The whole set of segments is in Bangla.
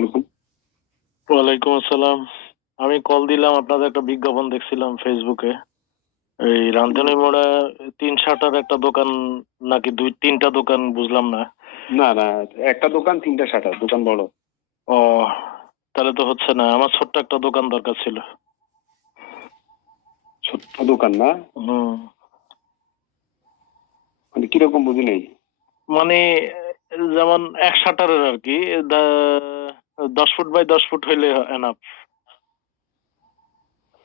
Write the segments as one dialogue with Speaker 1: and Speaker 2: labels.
Speaker 1: আলাইকুম।
Speaker 2: ওয়ালাইকুম আসসালাম। আমি কল দিলাম আপনাদের একটা বিজ্ঞাপন দেখছিলাম ফেসবুকে এই রান্ধনী মোড়ে তিন শাটার একটা দোকান নাকি দুই তিনটা দোকান বুঝলাম না।
Speaker 1: না না একটা দোকান তিনটা শাটার দোকান বড়।
Speaker 2: ও তাহলে তো হচ্ছে না আমার ছোট্ট একটা দোকান দরকার ছিল।
Speaker 1: ছোট্ট দোকান না?
Speaker 2: হুম।
Speaker 1: মানে কীরকম বুঝি নেই?
Speaker 2: মানে যেমন এক শাটারের আর কি দশ ফুট বাই দশ ফুট হইলে এনাফ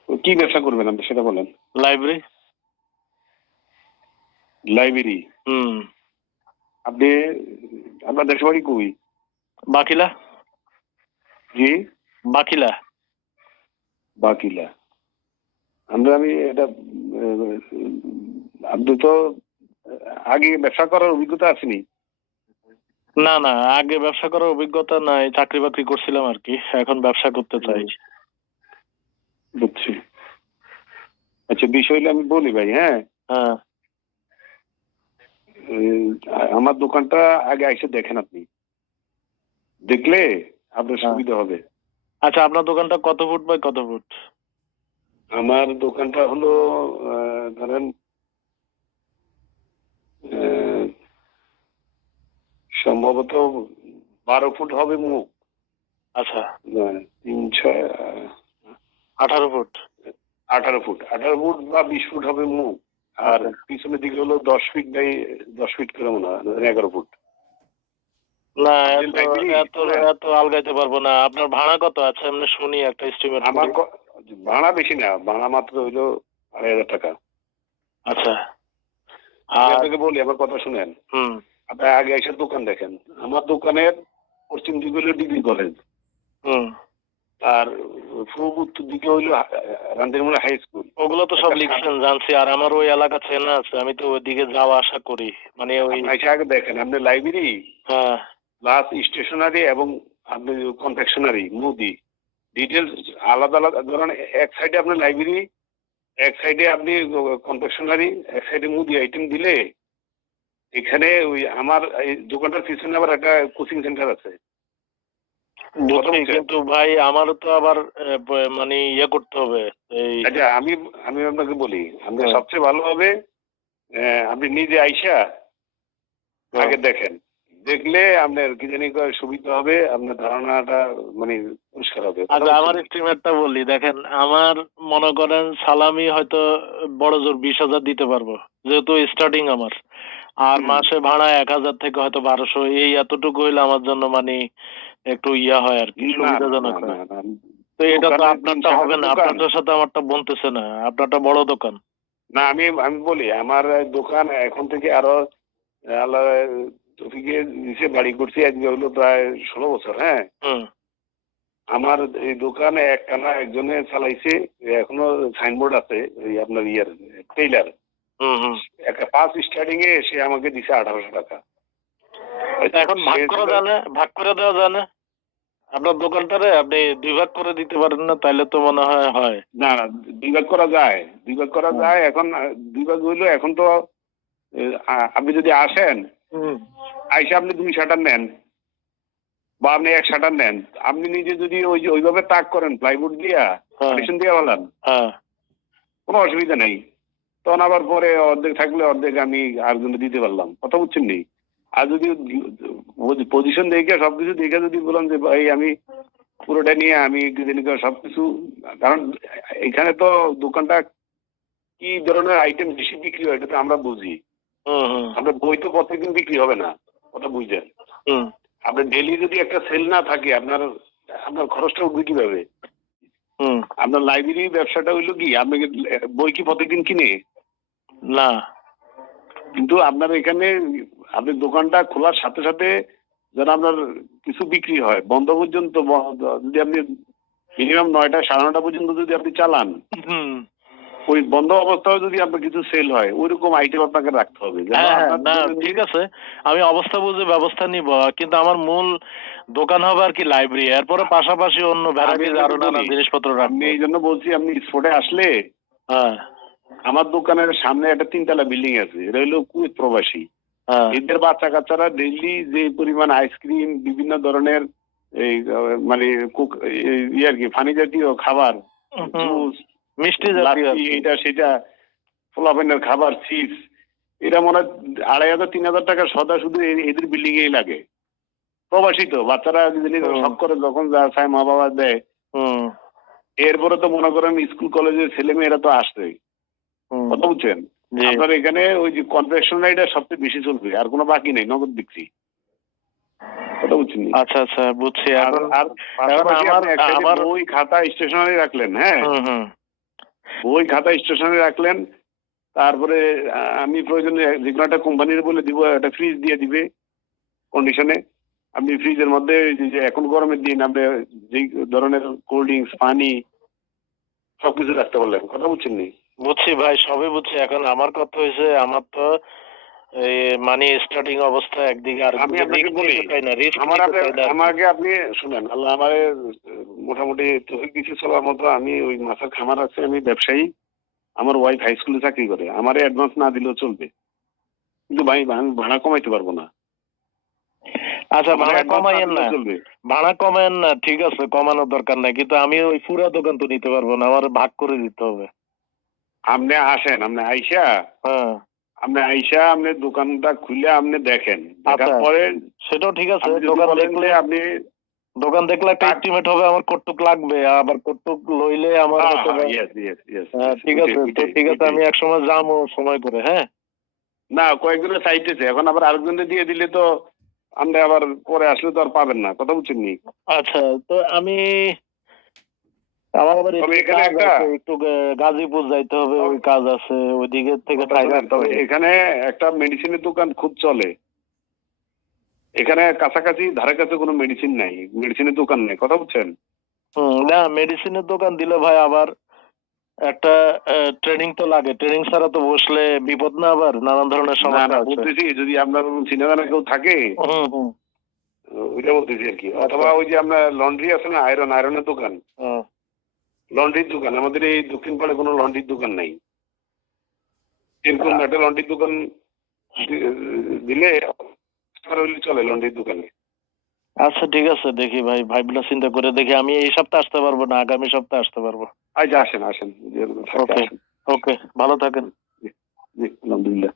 Speaker 1: কি ব্যবসা করবেন আপনি সেটা বলেন।
Speaker 2: লাইব্রেরি
Speaker 1: লাইব্রেরি
Speaker 2: হুম।
Speaker 1: আপনি আপনার দেশ বাড়ি কই?
Speaker 2: বাকিলা।
Speaker 1: জি?
Speaker 2: বাকিলা।
Speaker 1: বাকিলা। আমরা আমি এটা আপনি তো আগে ব্যবসা করার অভিজ্ঞতা আসেনি।
Speaker 2: না না আগে ব্যবসা করার অভিজ্ঞতা নাই চাকরি বাকরি করছিলাম আর কি এখন ব্যবসা করতে চাই।
Speaker 1: বুঝছি। আচ্ছা বিষয় আমি বলি ভাই হ্যাঁ?
Speaker 2: হ্যাঁ।
Speaker 1: আমার দোকানটা আগে এসে দেখেন আপনি। দেখলে আপনার
Speaker 2: হ্যাঁ।
Speaker 1: সুবিধা হবে।
Speaker 2: আচ্ছা আপনার দোকানটা কত ফুট বাই কত ফুট?
Speaker 1: আমার দোকানটা হলো ধরেন সম্ভবত বারো ফুট হবে মুখ।
Speaker 2: আচ্ছা
Speaker 1: তিন ছয়
Speaker 2: আঠারো ফুট।
Speaker 1: আঠারো ফুট। আঠারো ফুট বা বিশ ফুট হবে মুখ। আর
Speaker 2: আচ্ছা।
Speaker 1: পিছনের দিকে হলো দশ ফিট বাই দশ ফিট করে মনে হয় এগারো ফুট।
Speaker 2: না
Speaker 1: আপনি
Speaker 2: এত এত আলগাইতে পারব না। আপনার ভাড়া কত আছে? শুনি একটা এস্টিমেট
Speaker 1: আমার ভাড়া বেশি না ভাড়া মাত্র হইল আড়াই হাজার টাকা।
Speaker 2: আচ্ছা।
Speaker 1: আপনাকে বলি আমার কথা শুনেন।
Speaker 2: হুম।
Speaker 1: আপনি আগে এসে দোকান দেখেন। আমার দোকানের পশ্চিম দিকে হলো ডিগ্রি কলেজ। আর পূর্ব উত্তর দিকে হইল রান্দিরমোড়া হাই স্কুল।
Speaker 2: ওগুলো তো সব লিখছেন জানছি আর আমার ওই এলাকা চেনা আছে আমি তো ওইদিকে যাওয়া আসা করি। মানে ওই
Speaker 1: এসে আগে দেখেন আপনি লাইব্রেরি
Speaker 2: হ্যাঁ।
Speaker 1: প্লাস স্টেশনারি এবং আপনি কনফেকশনারি মুদি। ডিটেলস আলাদা আলাদা ধরেন এক সাইডে আপনার লাইব্রেরি এক সাইডে আপনি কনফেকশনারি এক সাইডে মুদি আইটেম দিলে এখানে ওই আমার এই দোকানটার পিছনে আবার একটা কোচিং সেন্টার আছে?
Speaker 2: কিন্তু ভাই আমারও তো আবার মানে ইয়ে করতে হবে
Speaker 1: আচ্ছা আমি আমি আপনাকে বলি আপনি
Speaker 2: হ্যাঁ।
Speaker 1: সবচেয়ে ভালো হবে আপনি নিজে আইসা আগে দেখেন দেখলে আপনার কি জানি সুবিধা হবে আপনার ধারণাটা মানে পরিষ্কার হবে।
Speaker 2: আচ্ছা আমার এস্টিমেটটা বলি দেখেন আমার মনে করেন সালামি হয়তো বড় জোর বিশ হাজার দিতে পারব যেহেতু স্টার্টিং আমার। আর মাসে ভাড়া এক হাজার থেকে হয়তো বারোশো এই এতটুকু হইলে আমার জন্য মানে একটু ইয়া হয় আর কি সুবিধাজনক হয়। তো এটা তো আপনারটা হবে না আপনারটার সাথে আমারটা বনতেছে না আপনারটা বড় দোকান।
Speaker 1: না আমি আমি বলি আমার দোকান এখন থেকে আরও আল্লাহ তফিকে নিচে বাড়ি করছি আজকে হলো প্রায় ষোলো বছর হ্যাঁ? আমার এই দোকানে একটানা একজনে চালাইছে এখনও সাইনবোর্ড আছে এই আপনার ইয়ার টেইলার
Speaker 2: হুম হুম।
Speaker 1: একটা পাঁচ স্টার্টিং এ সে আমাকে দিছে আঠারোশো টাকা।
Speaker 2: এখন ভাগ করে
Speaker 1: ছিল-
Speaker 2: দেয় না ভাগ করে দেওয়া যায় না? আপনার দোকানটারে আপনি দুই ভাগ করে দিতে পারেন না তাইলে তো মনে হয় হয়।
Speaker 1: না না দুই ভাগ করা যায়। দুই ভাগ করা যায় এখন দুই ভাগ হইল এখন তো আপনি যদি আসেন
Speaker 2: হুম।
Speaker 1: আইসে আপনি দুই শাটার নেন বা আপনি এক শাটার নেন আপনি নিজে যদি ওই যে ওইভাবে তাক করেন প্লাইউড দিয়া
Speaker 2: হ্যাঁ।
Speaker 1: পার্টিশন দিয়ে বলেন
Speaker 2: হ্যাঁ।
Speaker 1: কোনো অসুবিধা নেই। তখন আবার পরে অর্ধেক থাকলে অর্ধেক আমি আরেকজনে দিতে পারলাম কথা বুঝছেন নেই আর যদি পজিশন দেখে সবকিছু দেখে যদি বললাম যে ভাই আমি পুরোটা নিয়ে আমি সবকিছু কারণ এখানে তো দোকানটা কি ধরনের আইটেম বেশি বিক্রি হয় এটা তো আমরা বুঝি।
Speaker 2: হুম হুম
Speaker 1: আপনার বই তো প্রত্যেকদিন বিক্রি হবে না। কথা বুঝছেন
Speaker 2: হুম।
Speaker 1: আপনার ডেলি যদি একটা সেল না থাকে আপনার আপনার খরচটা উঠবে কীভাবে? আপনার লাইব্রেরি ব্যবসাটা হইল কি আপনি বই কি প্রতিদিন কিনে?
Speaker 2: না।
Speaker 1: কিন্তু আপনার এখানে আপনি দোকানটা খোলার সাথে সাথে যেন আপনার কিছু বিক্রি হয়। বন্ধ পর্যন্ত যদি আপনি মিনিমাম নয়টা সাড়ে নটা পর্যন্ত যদি আপনি চালান ওই বন্ধ অবস্থায় যদি আপনার কিছু সেল হয় ওইরকম আইটেম আপনাকে রাখতে হবে।
Speaker 2: হ্যাঁ না ঠিক আছে। আমি অবস্থা বুঝে ব্যবস্থা নিব কিন্তু আমার মূল দোকান হবে আর কি লাইব্রেরি এরপরে পাশাপাশি অন্য ভ্যারাইটিজ আরও নানা জিনিসপত্র রাখব।
Speaker 1: এই জন্য বলছি আপনি স্পটে আসলে
Speaker 2: হ্যাঁ।
Speaker 1: আমার দোকানের সামনে একটা তিনতলা বিল্ডিং আছে এটা হলো কুয়েত প্রবাসী।
Speaker 2: হ্যাঁ।
Speaker 1: এদের বাচ্চা কাচ্চারা ডেইলি যে পরিমাণ আইসক্রিম বিভিন্ন ধরনের এই মানে কুক এই- আর কি ফানি জাতীয় খাবার জুস
Speaker 2: মিষ্টি
Speaker 1: এটা সেটা ফোলাপেনের খাবার চিপস এটা মনে হয় আড়াই হাজার তিন হাজার টাকা সদা শুধু এদের বিল্ডিং এই লাগে। প্রবাসী তো বাচ্চারা যদি। শখ করে যখন যা চায় মা বাবা দেয়। এরপরে তো মনে করেন স্কুল কলেজের ছেলে মেয়েরা তো
Speaker 2: হুম,
Speaker 1: কথা বুঝছেন? আপনার এখানে ওই যে কনভেকশনারিটা সবচেয়ে বেশি চলবে আর কোনো বাকি নেই নগদ দেখছি কথা বুঝছেন
Speaker 2: আচ্ছা আচ্ছা বুঝছি।
Speaker 1: আর আর
Speaker 2: আমার- আমার-
Speaker 1: বই খাতা স্টেশনারি রাখলেন হ্যাঁ? বই খাতা স্টেশনে রাখলেন, তারপরে আমি প্রয়োজনে যে কোনো একটা কোম্পানির বলে দিব, একটা ফ্রিজ দিয়ে দিবে কন্ডিশনে আপনি ফ্রিজের মধ্যে এখন গরমের দিন, আপনি যে ধরনের কোল্ড ড্রিঙ্কস পানি সবকিছু রাখতে পারলেন, কথা বুঝছেন নি?
Speaker 2: বুঝছি ভাই, সবই বুঝছি। এখন আমার কথা হয়েছে আমার তো মানি স্টার্টিং অবস্থা একদিকে আর
Speaker 1: আমি আপনাকে বলি, আমার আমাকে আপনি শুনেন আল্লাহ আমার মোটামুটি তফিক কিছু চলার মতো আমি ওই মাছের খামার আছে আমি ব্যবসায়ী আমার ওয়াইফ হাই স্কুলে চাকরি করে আমার অ্যাডভান্স না দিলেও চলবে। কিন্তু ভাই আমি ভাড়া কমাইতে পারব না।
Speaker 2: আচ্ছা ভাড়া কমাইয়েন না। ভাড়া কমায়েন না ঠিক আছে কমানোর দরকার নাই কিন্তু আমি ওই পুরা দোকান তো নিতে পারব না আমার ভাগ করে দিতে হবে।
Speaker 1: আপনি আসেন আপনি আইসা
Speaker 2: হ্যাঁ।
Speaker 1: আপনি আইসা আপনি দোকানটা খুলে আপনি দেখেন। দেখার
Speaker 2: আচ্ছা।
Speaker 1: পরে
Speaker 2: সেটাও ঠিক আছে দোকান দেখলে
Speaker 1: আপনি
Speaker 2: দোকান দেখলে একটা এস্টিমেট হবে আমার লাগবে আবার লইলে আমার
Speaker 1: হ্যাঁ,
Speaker 2: ঠিক আছে তো ঠিক আছে আমি এক সময় যাব সময় করে হ্যাঁ?
Speaker 1: না কয়েকজনের চাইতেছে এখন আবার আরেকজনে দিয়ে দিলে তো আপনি আবার পরে আসলে তো আর পাবেন না কথা বুঝছেন
Speaker 2: আচ্ছা তো আমি আমার আবার
Speaker 1: এখানে একটা-
Speaker 2: একটু গাজীপুর যাইতে হবে ওই কাজ আছে ওইদিকে থেকে
Speaker 1: তবে এখানে একটা মেডিসিনের দোকান খুব চলে। এখানে কাছাকাছি ধারে কাছে কোনো মেডিসিন নাই। মেডিসিনের দোকান নেই কথা বুঝছেন?
Speaker 2: না মেডিসিনের দোকান দিলে ভাই আবার একটা ট্রেনিং তো লাগে। ট্রেনিং ছাড়া তো বসলে বিপদ না আবার নানান ধরনের সমস্যা
Speaker 1: বলতেছি যদি আপনার চিনা জানা কেউ থাকে ওইটা বলতেছি আর কি। অথবা ওই যে আপনার লন্ড্রি আছে না আয়রন আয়রনের দোকান। লন্ড্রির দোকান আমাদের এই দক্ষিণ পাড়ে কোনো লন্ড্রির দোকান নাই। এরকম একটা লন্ড্রির দোকান দিলে চলে লন্ড্রির দোকানে।
Speaker 2: আচ্ছা ঠিক আছে দেখি ভাই ভাইবলা চিন্তা করে দেখি আমি এই সপ্তাহে আসতে পারব না আগামী সপ্তাহে আসতে পারব।
Speaker 1: আচ্ছা আসেন আসেন. আসেন।
Speaker 2: ওকে ভালো থাকেন।
Speaker 1: জি আলহামদুলিল্লাহ।